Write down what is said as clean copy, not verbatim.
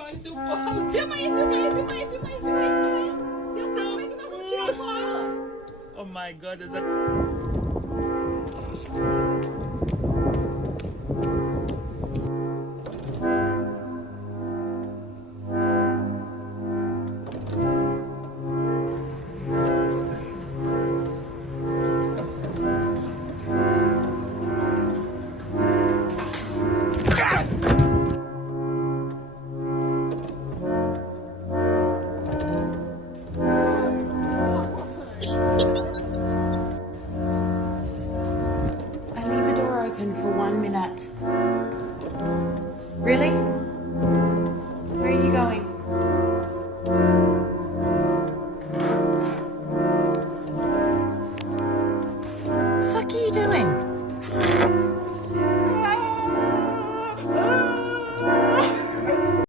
pariu, tem um colo. Filma aí, filma aí, filma aí, filma aí, filma aí, filma aí. Tem um colo, como é que nós vamos tirar o colo? Oh my god, there's a...